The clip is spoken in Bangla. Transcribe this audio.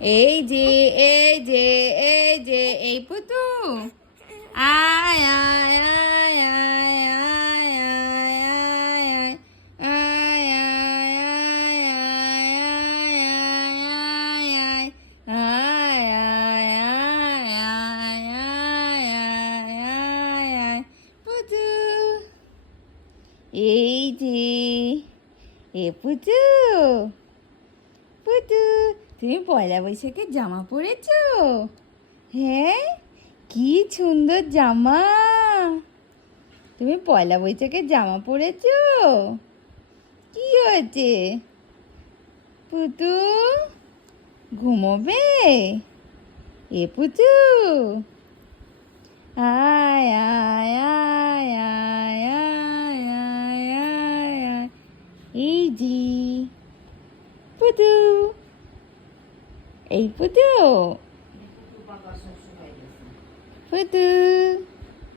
এই যে এই যে এই যে এই পুতু আয় আয় আয় আয় আয় আয় আয় পুতু এই যে এ পুতু পুতু তুমি পয়লা বৈশাখের জামা পরেছো? হ্যাঁ, কি সুন্দর জামা। তুমি পয়লা বৈশাখের জামা পরেছো? কি হয়েছে পুতু? ঘুমোবে? এ পুতু আয় আয় আয় আয় আয় আয় আয় আয় এই জি পুতু এই পুতু পুতু